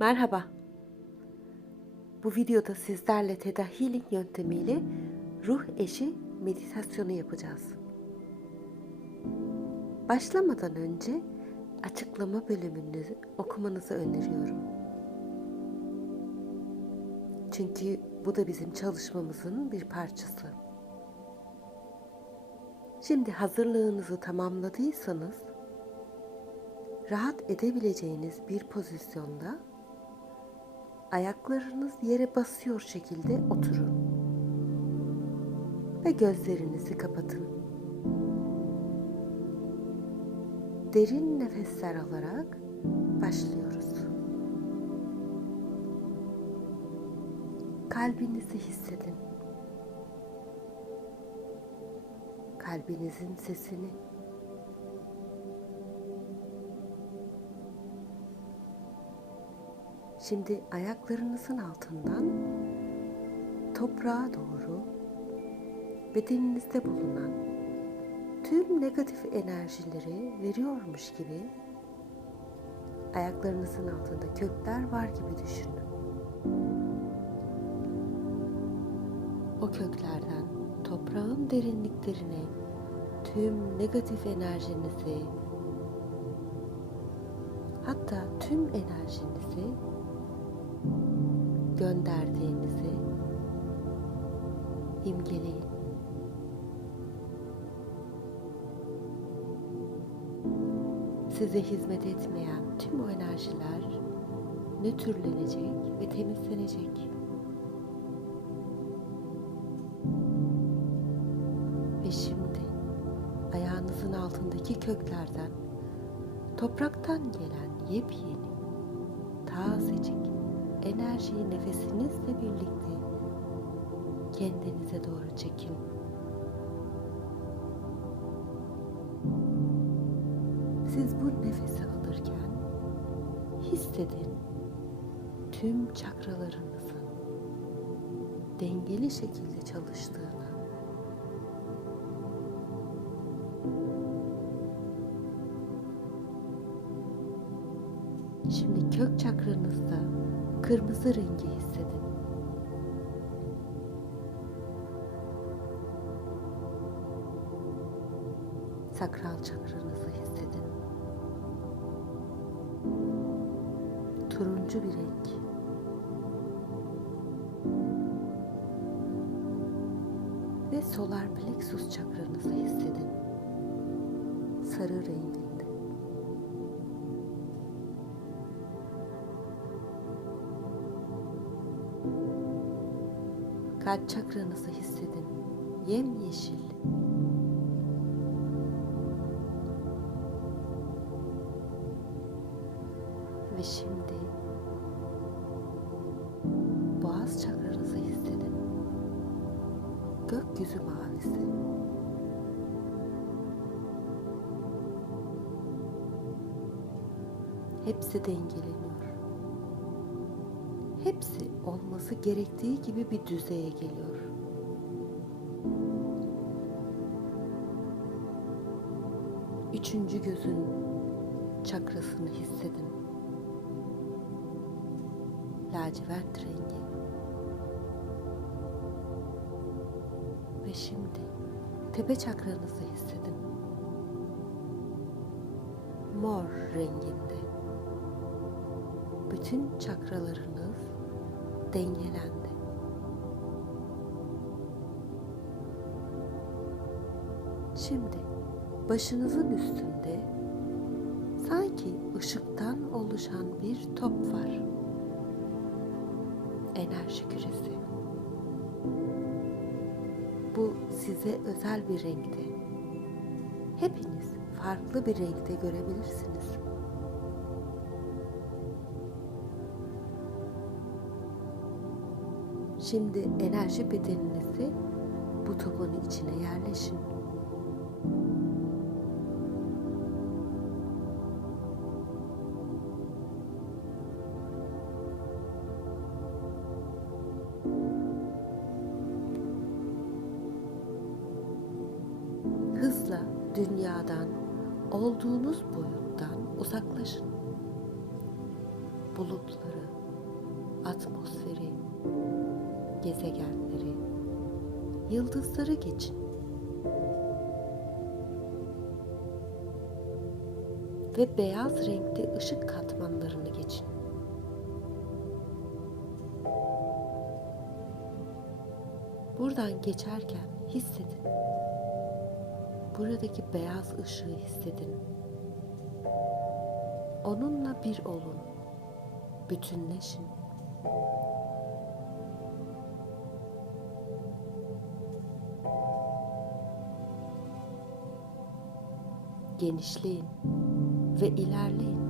Merhaba. Bu videoda sizlerle Theta Healing yöntemiyle ruh eşi meditasyonu yapacağız. Başlamadan önce açıklama bölümünü okumanızı öneriyorum. Çünkü bu da bizim çalışmamızın bir parçası. Şimdi hazırlığınızı tamamladıysanız rahat edebileceğiniz bir pozisyonda ayaklarınız yere basıyor şekilde oturun ve gözlerinizi kapatın. Derin nefesler alarak başlıyoruz. Kalbinizi hissedin. Kalbinizin sesini Şimdi ayaklarınızın altından toprağa doğru bedeninizde bulunan tüm negatif enerjileri veriyormuş gibi ayaklarınızın altında kökler var gibi düşünün. O köklerden toprağın derinliklerine tüm negatif enerjinizi hatta tüm enerjinizi gönderdiğinizi imgeleyin. Size hizmet etmeyen tüm o enerjiler nötrlenecek ve temizlenecek. Ve şimdi ayağınızın altındaki köklerden topraktan gelen yepyeni, tazecik enerjiyi nefesinizle birlikte kendinize doğru çekin. Siz bu nefesi alırken hissedin tüm çakralarınızın dengeli şekilde çalıştığını. Şimdi kök çakranızda kırmızı rengi hissedin. Sakral çakranızı hissedin. Turuncu bir renk. Ve solar plexus çakranızı hissedin. Sarı renginde. Kalp çakranızı hissedin. Yemyeşil. Ve şimdi boğaz çakranızı hissedin. Gökyüzü mavisi. Hepsi dengeleniyor. Hepsi olması gerektiği gibi bir düzeye geliyor. Üçüncü gözün çakrasını hissedin. Lacivert rengi. Ve şimdi tepe çakranızı hissedin. Mor renginde. Bütün çakralarınız dengelendi. Şimdi başınızın üstünde sanki ışıktan oluşan bir top var. Enerji küresi. Bu size özel bir renkte. Hepiniz farklı bir renkte görebilirsiniz. Şimdi enerji bedeninizi bu topun içine yerleşin. Gezegenleri, yıldızları geçin. Ve beyaz renkte ışık katmanlarını geçin. Buradan geçerken hissedin. Buradaki beyaz ışığı hissedin. Onunla bir olun. Bütünleşin. Genişleyin ve ilerleyin.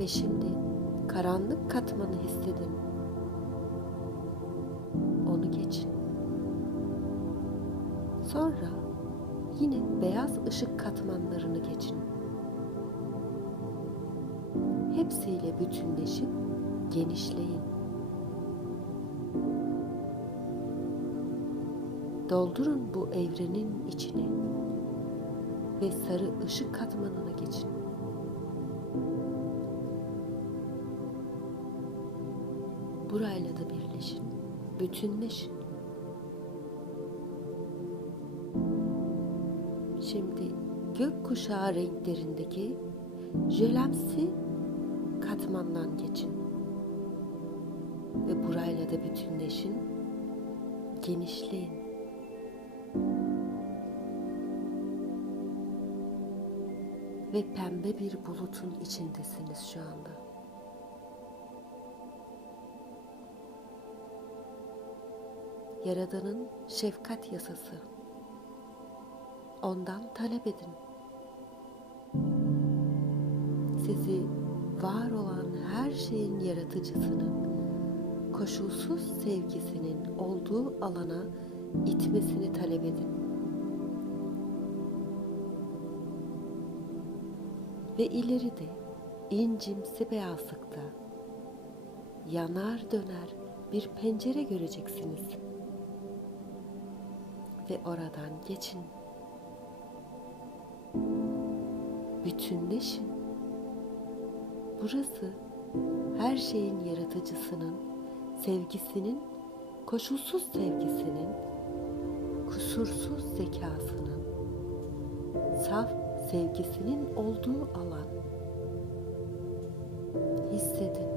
Ve şimdi karanlık katmanı hissedin. Onu geçin. Sonra yine beyaz ışık katmanlarını geçin. Hepsiyle bütünleşip genişleyin. Doldurun bu evrenin içini ve sarı ışık katmanına geçin. Burayla da birleşin, bütünleşin. Şimdi gökkuşağı renklerindeki jölemsi katmandan geçin. Ve burayla da bütünleşin, genişleyin. Ve pembe bir bulutun içindesiniz şu anda. Yaradan'ın şefkat yasası. Ondan talep edin. Sizi var olan her şeyin yaratıcısının koşulsuz sevgisinin olduğu alana itmesini talep edin. Ve ileride incimsi beyazlıkta yanar döner bir pencere göreceksiniz. Ve oradan geçin. Bütünleşin. Burası her şeyin yaratıcısının, sevgisinin, koşulsuz sevgisinin, kusursuz zekasının, saf sevgisinin olduğu alan. Hissedin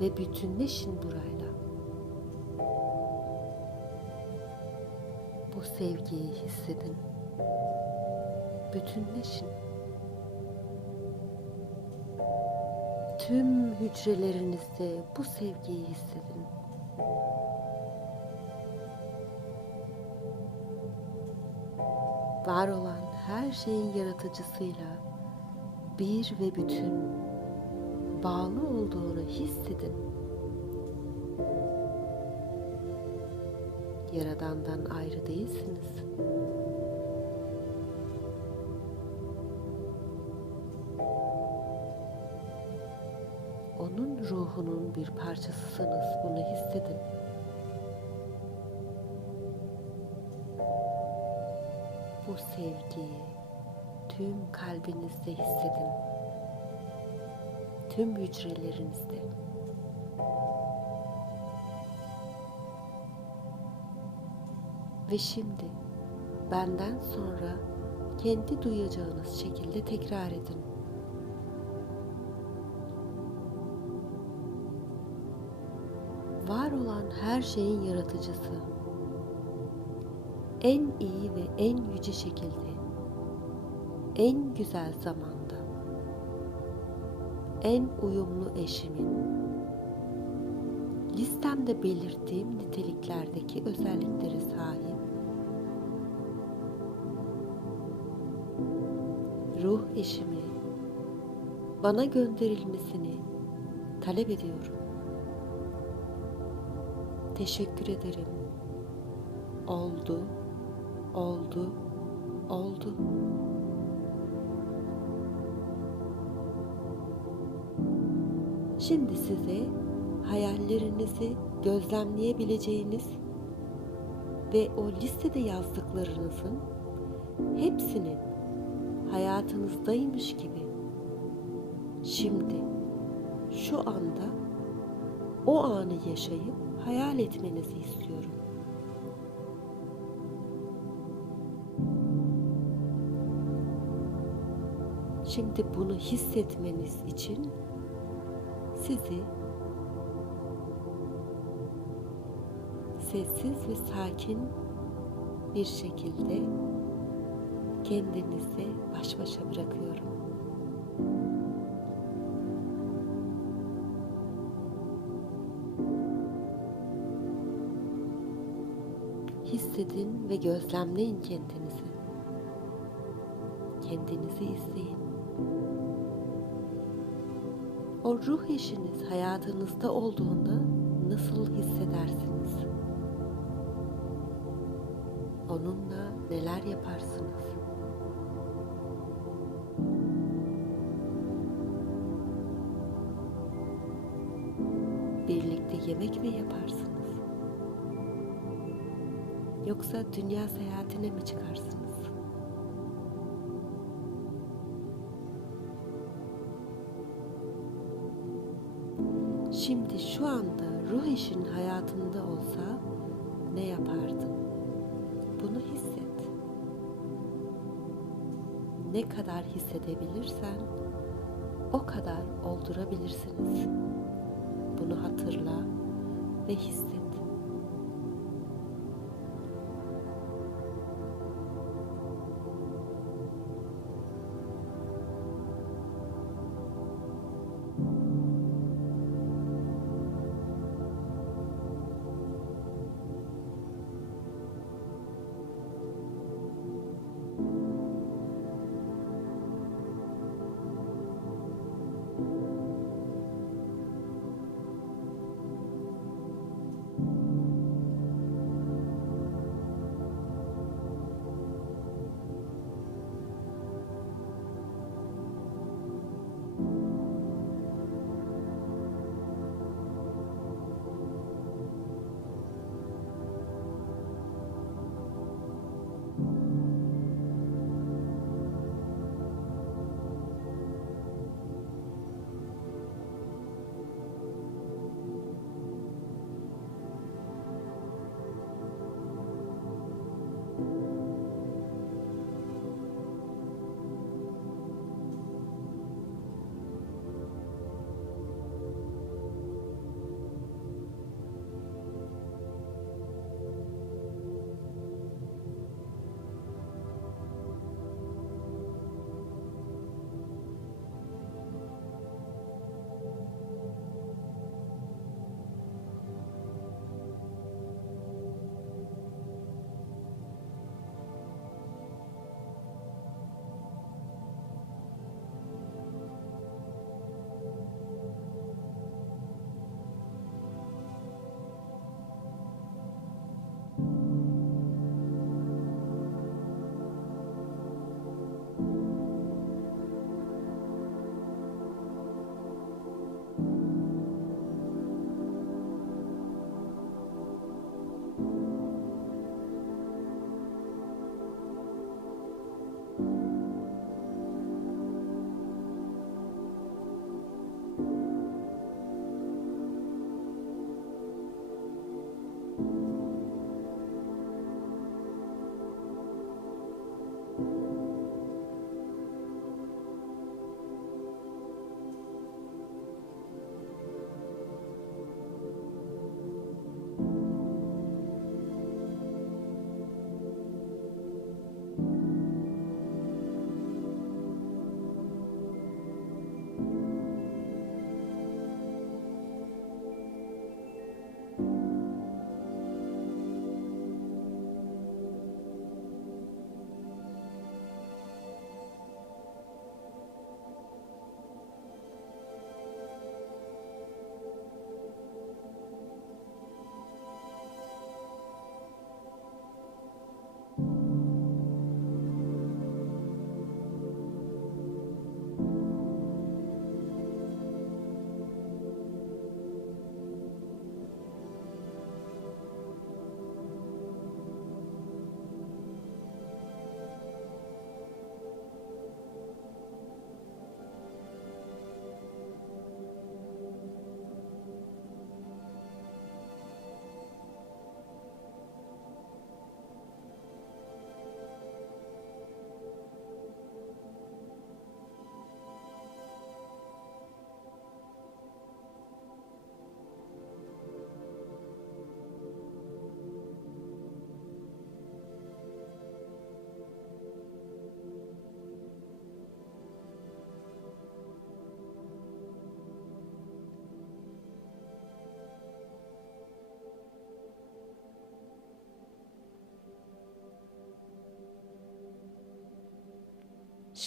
ve bütünleşin burayla. Bu sevgiyi hissedin. Bütünleşin. Tüm hücrelerinizde bu sevgiyi hissedin. Var olan her şeyin yaratıcısıyla bir ve bütün bağlı olduğunu hissedin. Yaradandan ayrı değilsiniz. Onun ruhunun bir parçasısınız. Bunu hissedin. Bu sevgiyi tüm kalbinizde hissedin. Tüm hücrelerinizde. Ve şimdi benden sonra kendi duyacağınız şekilde tekrar edin. Var olan her şeyin yaratıcısı en iyi ve en yüce şekilde, en güzel zamanda, en uyumlu eşimin, listemde belirttiğim niteliklerdeki özelliklere sahip, ruh eşimi bana gönderilmesini talep ediyorum. Teşekkür ederim. Oldu oldu, oldu. Şimdi size hayallerinizi gözlemleyebileceğiniz ve o listede yazdıklarınızın hepsinin hayatınızdaymış gibi Şimdi, şu anda o anı yaşayıp hayal etmenizi istiyorum. Şimdi bunu hissetmeniz için sizi sessiz ve sakin bir şekilde kendinizle baş başa bırakıyorum. Hissedin ve gözlemleyin kendinizi. Kendinizi izleyin. Ruh eşiniz hayatınızda olduğunda nasıl hissedersiniz? Onunla neler yaparsınız? Birlikte yemek mi yaparsınız? Yoksa dünya seyahatine mi çıkarsınız? Şimdi şu anda ruh eşin hayatında olsa ne yapardın? Bunu hisset. Ne kadar hissedebilirsen o kadar oldurabilirsiniz. Bunu hatırla ve hisset.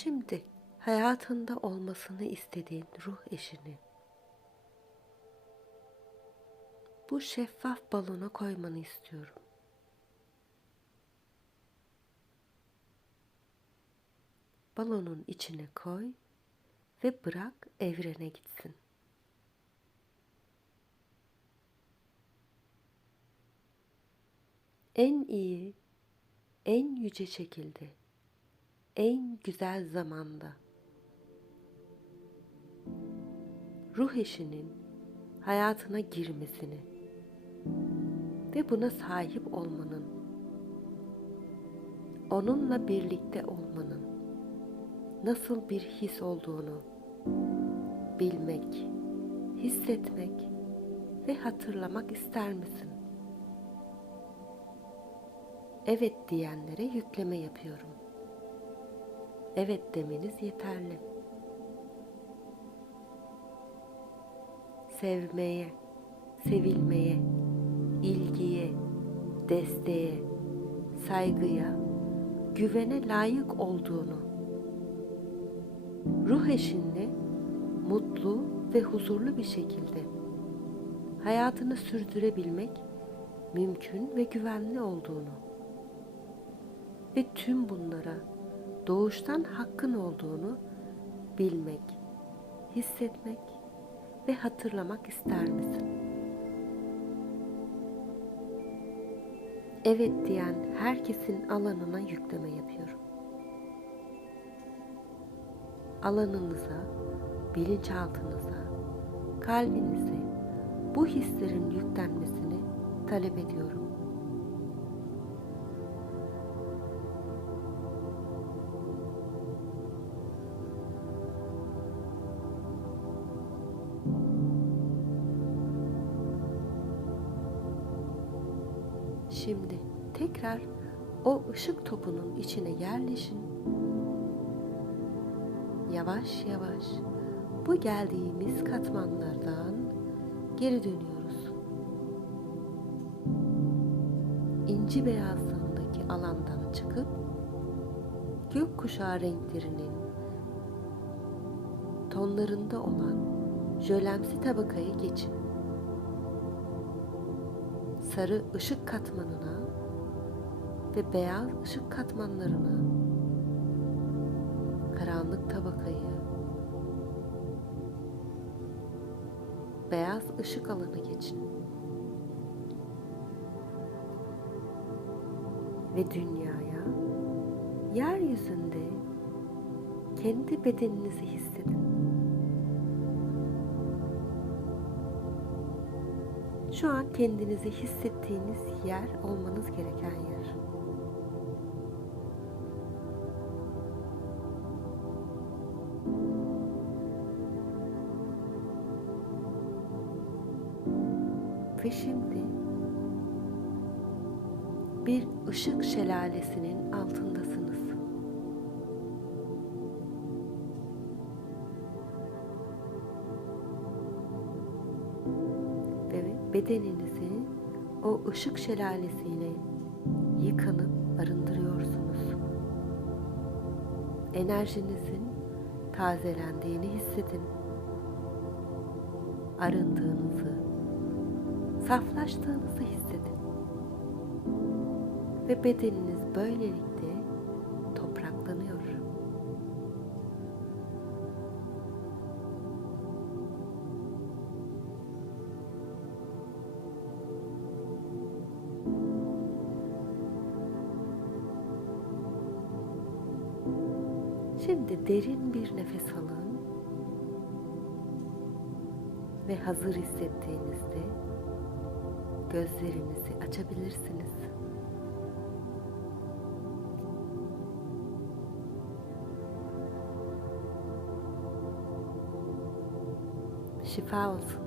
Şimdi hayatında olmasını istediğin ruh eşini bu şeffaf balona koymanı istiyorum. Balonun içine koy ve bırak evrene gitsin. En iyi, en yüce şekilde, en güzel zamanda ruh eşinin hayatına girmesini ve buna sahip olmanın, onunla birlikte olmanın nasıl bir his olduğunu bilmek, hissetmek ve hatırlamak ister misin? Evet diyenlere yükleme yapıyorum. Evet demeniz yeterli. Sevmeye, sevilmeye, ilgiye, desteğe, saygıya, güvene layık olduğunu, ruh eşinle mutlu ve huzurlu bir şekilde hayatını sürdürebilmek mümkün ve güvenli olduğunu ve tüm bunlara doğuştan hakkın olduğunu bilmek, hissetmek ve hatırlamak ister misin? Evet diyen herkesin alanına yükleme yapıyorum. Alanınıza, bilinçaltınıza, kalbinize bu hislerin yüklenmesini talep ediyorum. Şimdi tekrar o ışık topunun içine yerleşin. Yavaş yavaş bu geldiğimiz katmanlardan geri dönüyoruz. İnci beyazlığındaki alandan çıkıp gökkuşağı renklerinin tonlarında olan jölemsi tabakaya geçin sarı ışık katmanına ve beyaz ışık katmanlarına karanlık tabakayı beyaz ışık alanı geçin ve dünyaya yeryüzünde kendi bedeninizi hissedin. Şu an kendinizi hissettiğiniz yer olmanız gereken yer. Ve şimdi bir ışık şelalesinin altındasınız. Bedeninizi o ışık şelalesiyle yıkanıp arındırıyorsunuz. Enerjinizin tazelendiğini hissedin. Arındığınızı, saflaştığınızı hissedin. Ve bedeniniz böylelikle Şimdi derin bir nefes alın ve hazır hissettiğinizde gözlerinizi açabilirsiniz. Şifa olsun.